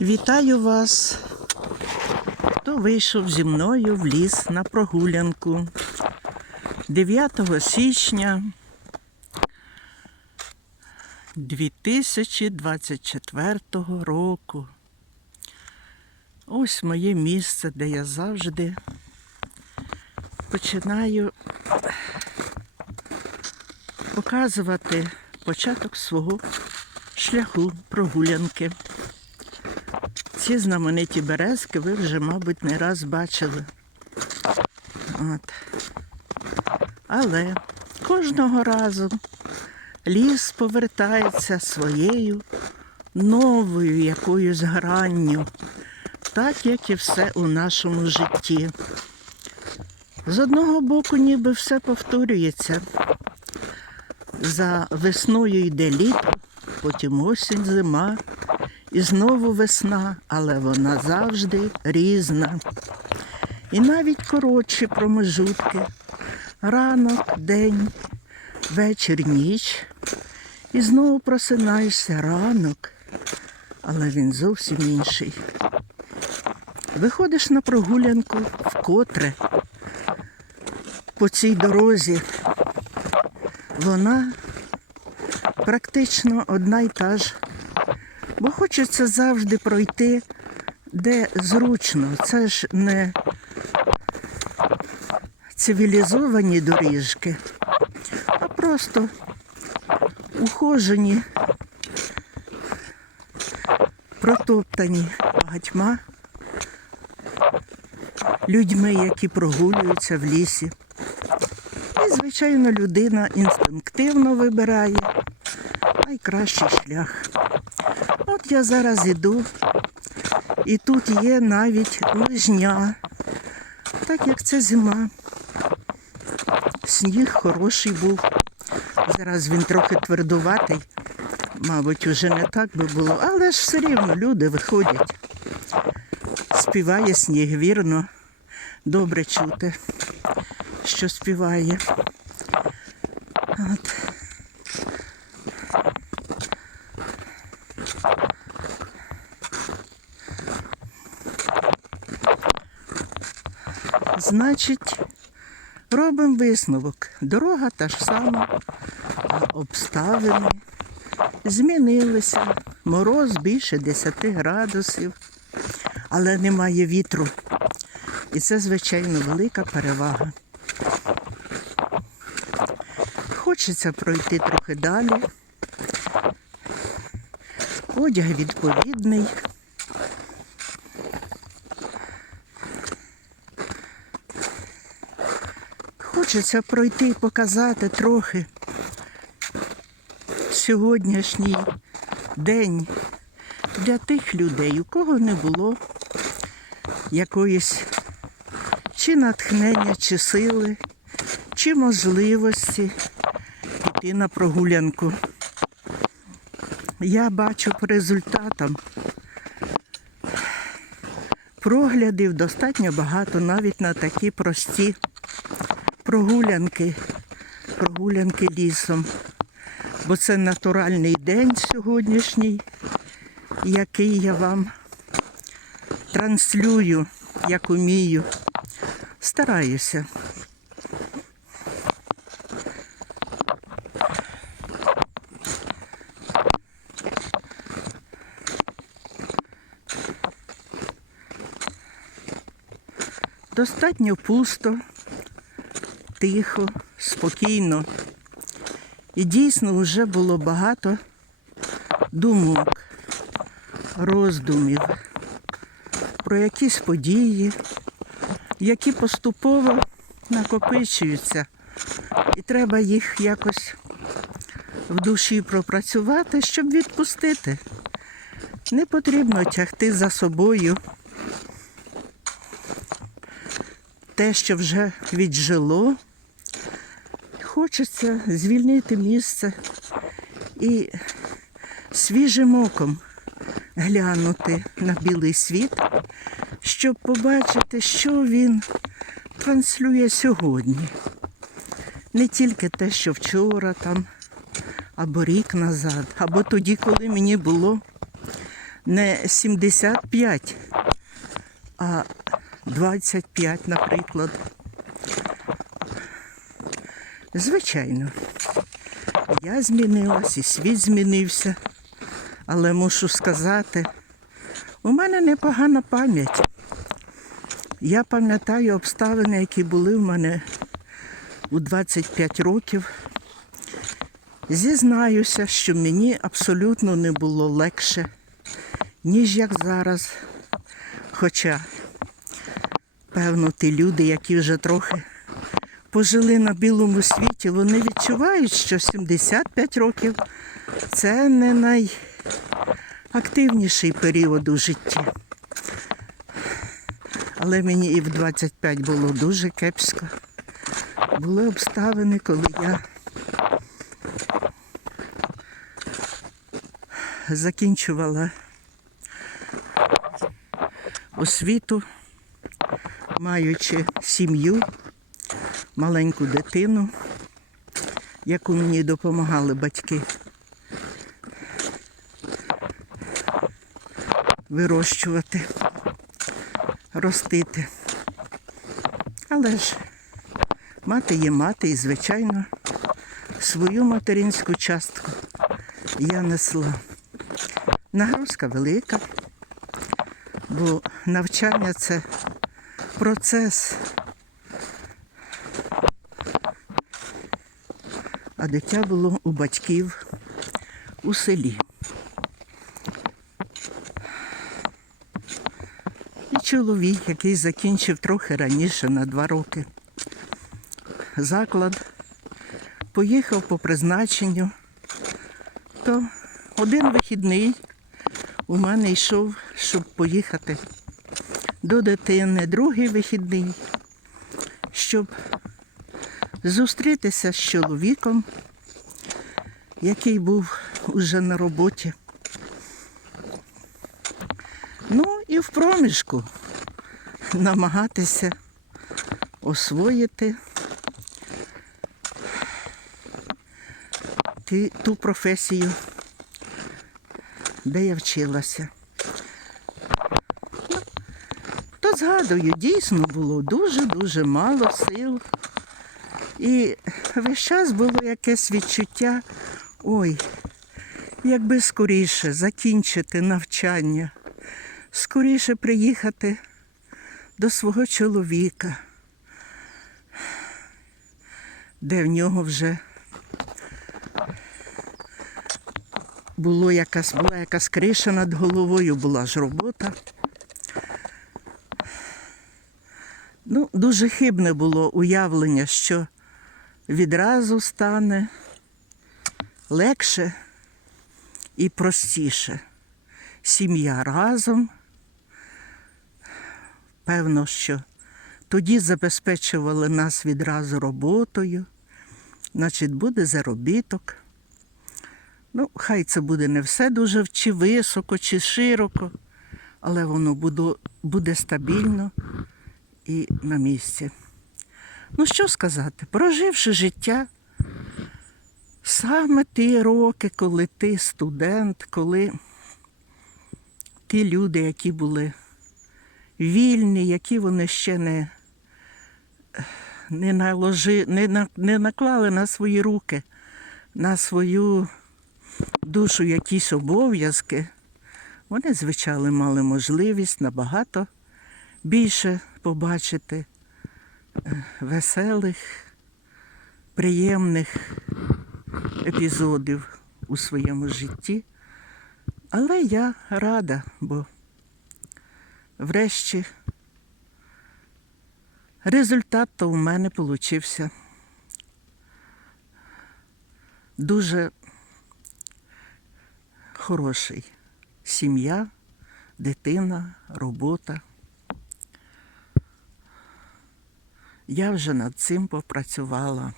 Вітаю вас, хто вийшов зі мною в ліс на прогулянку 9 січня 2024 року. Ось моє місце, де я завжди починаю показувати початок свого шляху прогулянки. Ці знамениті березки ви вже, мабуть, не раз бачили. От. Але кожного разу ліс повертається своєю новою якоюсь гранню, так як і все у нашому житті. З одного боку, ніби все повторюється. За весною йде літо, потім осінь, зима, і знову весна, але вона завжди різна. І навіть коротші промежутки. Ранок, день, вечір, ніч. І знову просинаєшся ранок, але він зовсім інший. Виходиш на прогулянку вкотре по цій дорозі. Вона практично одна й та ж Бо хочеться завжди пройти, де зручно. Це ж не цивілізовані доріжки, а просто ухожені, протоптані багатьма людьми, які прогулюються в лісі. І, звичайно, людина інстинктивно вибирає найкращий шлях. Я зараз іду, і тут є навіть лижня, так як це зима. Сніг хороший був. Зараз він трохи твердуватий, мабуть, уже не так би було, але ж все рівно люди виходять. Співає сніг, вірно, добре чути, що співає. Значить, робимо висновок. Дорога та ж сама, а обставини змінилися. Мороз більше 10 градусів, але немає вітру. І це, звичайно, велика перевага. Хочеться пройти трохи далі. Одяг відповідний. Хочеться пройти і показати трохи сьогоднішній день для тих людей, у кого не було якоїсь чи натхнення, чи сили, чи можливості піти на прогулянку. Я бачу по результатам проглядів достатньо багато навіть на такі прості прогулянки, прогулянки лісом. Бо це натуральний день сьогоднішній, який я вам транслюю, як умію. Стараюся. Достатньо пусто, тихо, спокійно. І дійсно вже було багато думок, роздумів про якісь події, які поступово накопичуються. І треба їх якось в душі пропрацювати, щоб відпустити. Не потрібно тягти за собою те, що вже віджило. Хочеться звільнити місце і свіжим оком глянути на білий світ, щоб побачити, що він транслює сьогодні. Не тільки те, що вчора там, або рік назад, або тоді, коли мені було не 75, а 25, наприклад. Звичайно, я змінилась і світ змінився, але мушу сказати, у мене непогана пам'ять. Я пам'ятаю обставини, які були в мене у 25 років. Зізнаюся, що мені абсолютно не було легше, ніж як зараз. Хоча, певно, ті люди, які вже трохи пожили на білому світі, вони відчувають, що 75 років це не найактивніший період у житті. Але мені і в 25 було дуже кепсько. Були обставини, коли я закінчувала освіту, маючи сім'ю, маленьку дитину, яку мені допомагали батьки вирощувати, ростити. Але ж мати є мати, і, звичайно, свою материнську частку я несла. Нагрузка велика, бо навчання це процес. А дитя було у батьків у селі. І чоловік, який закінчив трохи раніше на два роки заклад, поїхав по призначенню, то один вихідний у мене йшов, щоб поїхати до дитини, другий вихідний, щоб зустрітися з чоловіком, який був уже на роботі. Ну і в проміжку намагатися освоїти ту професію, де я вчилася. Ну, То згадую, дійсно було дуже-дуже мало сил. І весь час було якесь відчуття, ой, якби скоріше закінчити навчання, скоріше приїхати до свого чоловіка, де в нього вже було якась, була якась криша над головою, була ж робота. Ну, дуже хибне було уявлення, що відразу стане легше і простіше. Сім'я разом. Певно, що тоді забезпечували нас відразу роботою, значить, буде заробіток. Ну, хай це буде не все дуже чи високо, чи широко, але воно буде, буде стабільно і на місці. Ну, що сказати, проживши життя, саме ті роки, коли ти студент, коли ті люди, які були вільні, які вони ще не, не, наложи, не, на- не наклали на свої руки, на свою душу якісь обов'язки, вони, звичайно, мали можливість набагато більше побачити веселих, приємних епізодів у своєму житті. Але я рада, бо врешті результат то у мене получився дуже хороший. Сім'я, дитина, робота. Я вже над цим попрацювала.